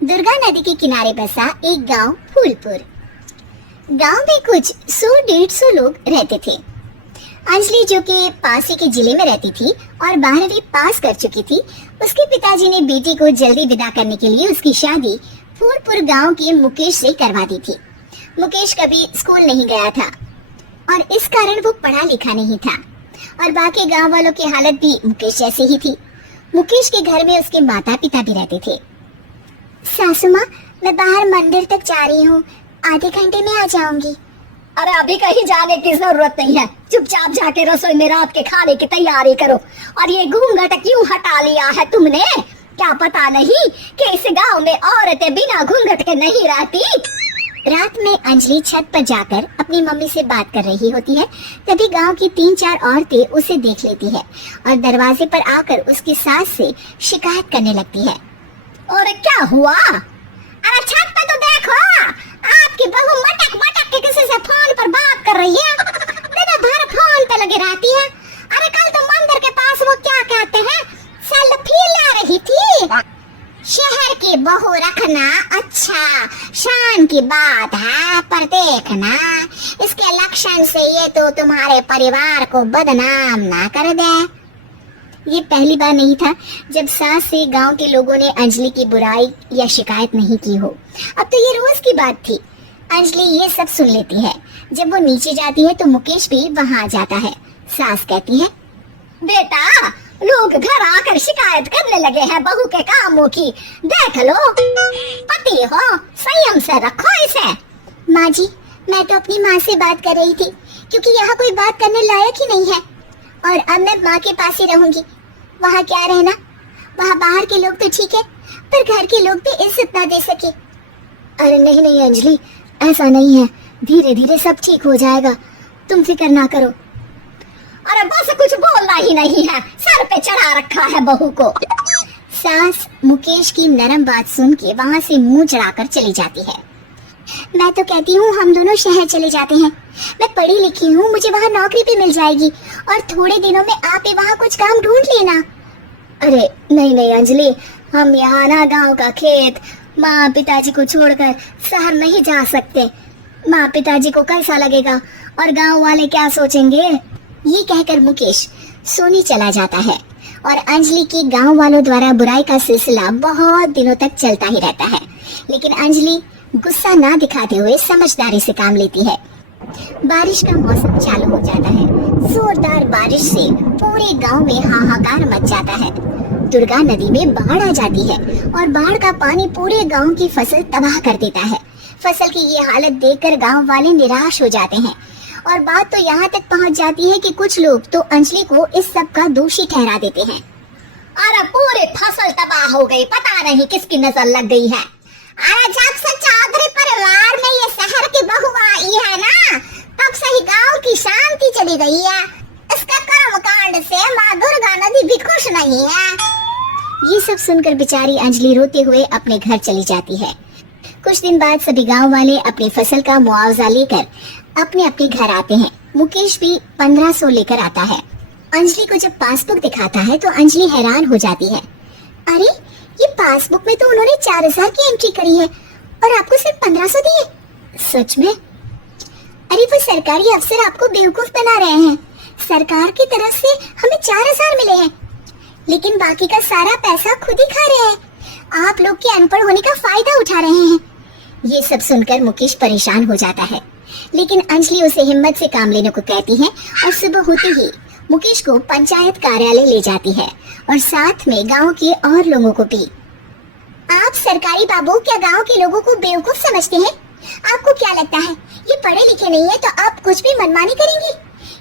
दुर्गा नदी के किनारे बसा एक गांव फूलपुर। गांव में कुछ 100-150 लोग रहते थे। अंजलि, जो कि पास ही के जिले में रहती थी और 12वीं पास कर चुकी थी, उसके पिताजी ने बेटी को जल्दी विदा करने के लिए उसकी शादी फूलपुर गांव के मुकेश से करवा दी थी। मुकेश कभी स्कूल नहीं गया था और इस कारण वो पढ़ा लिखा नहीं था और बाकी गांव वालों की हालत भी मुकेश जैसे ही थी। मुकेश के घर में उसके माता पिता भी रहते थे। सासू माँ, मैं बाहर मंदिर तक जा रही हूँ, आधे घंटे में आ जाऊंगी। अरे अभी कहीं जाने की जरूरत नहीं है, चुपचाप जाके रसोई में रात के खाने की तैयारी करो। और ये घूंघट क्यों हटा लिया है तुमने? क्या पता नहीं कि इस गांव में औरतें बिना घूंघट के नहीं रहती। रात में अंजलि छत पर जाकर अपनी मम्मी से बात कर रही होती है। तभी गांव की 3-4 औरतें उसे देख लेती है और दरवाजे पर आकर उसकी सास से शिकायत करने लगती है। और क्या हुआ? अरे छत पे तो देखो, आपकी बहू मटक मटक के किसी से फोन पर बात कर रही है। दिन भर फोन पे लगी रहती है। अरे कल तो मंदिर के पास वो क्या कहते हैं, सेल्फी ले रही थी। शहर की बहू रखना अच्छा शान की बात है, पर देखना इसके लक्षण से ये तो तुम्हारे परिवार को बदनाम ना कर दे। ये पहली बार नहीं था जब सास से गांव के लोगों ने अंजलि की बुराई या शिकायत नहीं की हो। अब तो ये रोज की बात थी। अंजलि ये सब सुन लेती है। जब वो नीचे जाती है तो मुकेश भी वहां आ जाता है। सास कहती है, बेटा, लोग घर आकर शिकायत करने लगे हैं बहू के कामों की। देख लो, पति हो, संयम से रखो इसे। माँ जी, मैं तो अपनी माँ से बात कर रही थी क्योंकि यहाँ कोई बात करने लायक ही नहीं है और अब मैं माँ के पास ही रहूंगी। वहाँ क्या रहना, वहाँ बाहर के लोग तो ठीक है पर घर के लोग भी इज्जत ना दे सके। अरे नहीं नहीं अंजलि, ऐसा नहीं है, धीरे धीरे सब ठीक हो जाएगा, तुम फिक्र ना करो। अरे बस कुछ बोलना ही नहीं है, सर पे चढ़ा रखा है बहू को। सास मुकेश की नरम बात सुन के वहाँ से मुंह चढ़ाकर चली जाती है। मैं तो कहती हूँ हम दोनों शहर चले जाते हैं। मैं पढ़ी लिखी हूँ, मुझे वहाँ नौकरी भी मिल जाएगी और थोड़े दिनों में आप ही वहाँ कुछ काम ढूंढ लेना। अरे नहीं नहीं अंजलि, हम यहाँ ना गांव का खेत, माँ पिताजी को छोड़कर शहर नहीं जा सकते। माँ पिताजी को कैसा लगेगा और गांव वाले क्या सोचेंगे? ये कहकर मुकेश सोनी चला जाता है और अंजलि की गांव वालों द्वारा बुराई का सिलसिला बहुत दिनों तक चलता ही रहता है। लेकिन अंजलि गुस्सा ना दिखाते हुए समझदारी से काम लेती है। बारिश का मौसम चालू हो जाता है। जोरदार बारिश से पूरे गांव में हाहाकार मच जाता है। दुर्गा नदी में बाढ़ आ जाती है और बाढ़ का पानी पूरे गांव की फसल तबाह कर देता है। फसल की ये हालत देखकर गांव वाले निराश हो जाते हैं और बात तो यहाँ तक पहुँच जाती है कि कुछ लोग तो अंजलि को इस सब का दोषी ठहरा देते हैं। अरे पूरी फसल तबाह हो गई, पता नहीं किसकी नजर लग गई है। अरे जब से चौधरी परिवार में ये शहर की बहू आई है ना, तब से ही गांव की शांति चली गई है। इसका कर्म कांड से माँ दुर्गा नदी भी खुश नहीं है। ये सब सुनकर बेचारी अंजलि रोते हुए अपने घर चली जाती है। कुछ दिन बाद सभी गांव वाले अपनी फसल का मुआवजा लेकर अपने अपने घर आते हैं। मुकेश भी 1500 लेकर आता है। अंजलि को जब पासबुक दिखाता है तो अंजलि हैरान हो जाती है। अरे ये पासबुक में तो उन्होंने 4000 की एंट्री करी है और आपको सिर्फ 1500 दिए। सच में? अरे वो सरकारी अफसर आपको बेवकूफ बना रहे हैं। सरकार की तरफ से हमें 4000 मिले हैं लेकिन बाकी का सारा पैसा खुद ही खा रहे हैं। आप लोग के अनपढ़ होने का फायदा उठा रहे हैं। ये सब सुनकर मुकेश परेशान हो जाता है लेकिन अंजलि उसे हिम्मत से काम लेने को कहती है और सुबह होते ही मुकेश को पंचायत कार्यालय ले जाती है और साथ में गांव के और लोगों को भी। आप सरकारी बाबू क्या गांव के लोगों को बेवकूफ समझते हैं? आपको क्या लगता है ये पढ़े लिखे नहीं है तो आप कुछ भी मनमानी करेंगी?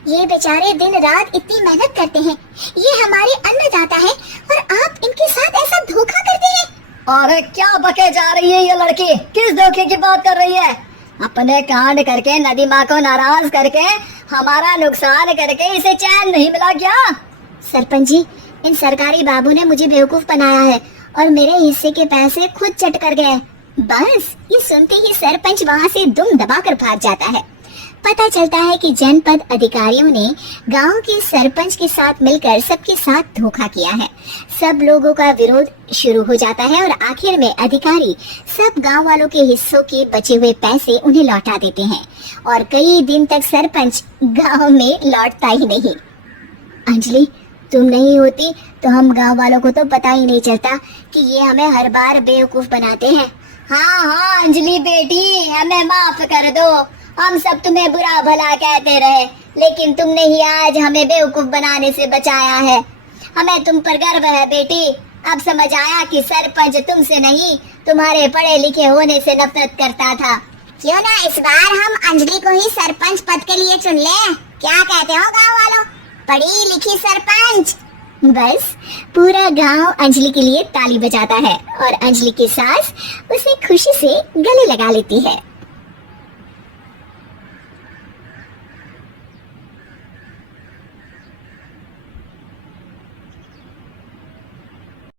ये बेचारे दिन रात इतनी मेहनत करते हैं, ये हमारे अन्नदाता है और आप इनके साथ ऐसा धोखा करते हैं। अरे क्या बके जा रही है ये लड़की, किस धोखे की बात कर रही है? अपने कांड करके नदी माँ को नाराज करके हमारा नुकसान करके इसे चैन नहीं मिला क्या? सरपंच जी, इन सरकारी बाबू ने मुझे बेवकूफ बनाया है और मेरे हिस्से के पैसे खुद चट कर गए। बस ये सुनते ही सरपंच वहाँ से दुम दबाकर भाग जाता है। पता चलता है कि जनपद अधिकारियों ने गांव के सरपंच के साथ मिलकर सबके साथ धोखा किया है। सब लोगों का विरोध शुरू हो जाता है और आखिर में अधिकारी सब गांव वालों के हिस्सों के बचे हुए पैसे उन्हें लौटा देते हैं और कई दिन तक सरपंच गांव में लौटता ही नहीं। अंजलि, तुम नहीं होती तो हम गांव वालों को तो पता ही नहीं चलता कि ये हमें हर बार बेवकूफ बनाते हैं। हाँ अंजलि बेटी, हमें माफ कर दो। हम सब तुम्हें बुरा भला कहते रहे, लेकिन तुमने ही आज हमें बेवकूफ बनाने से बचाया है। हमें तुम पर गर्व है बेटी। अब समझ आया कि सरपंच तुमसे नहीं, तुम्हारे पढ़े लिखे होने से नफरत करता था। क्यों ना इस बार हम अंजलि को ही सरपंच पद के लिए चुन लें? क्या कहते हो गांव वालों? पढ़ी लिखी सरपंच। बस पूरा गांव अंजलि के लिए ताली बजाता है और अंजलि की सास उसे खुशी से गले लगा लेती है।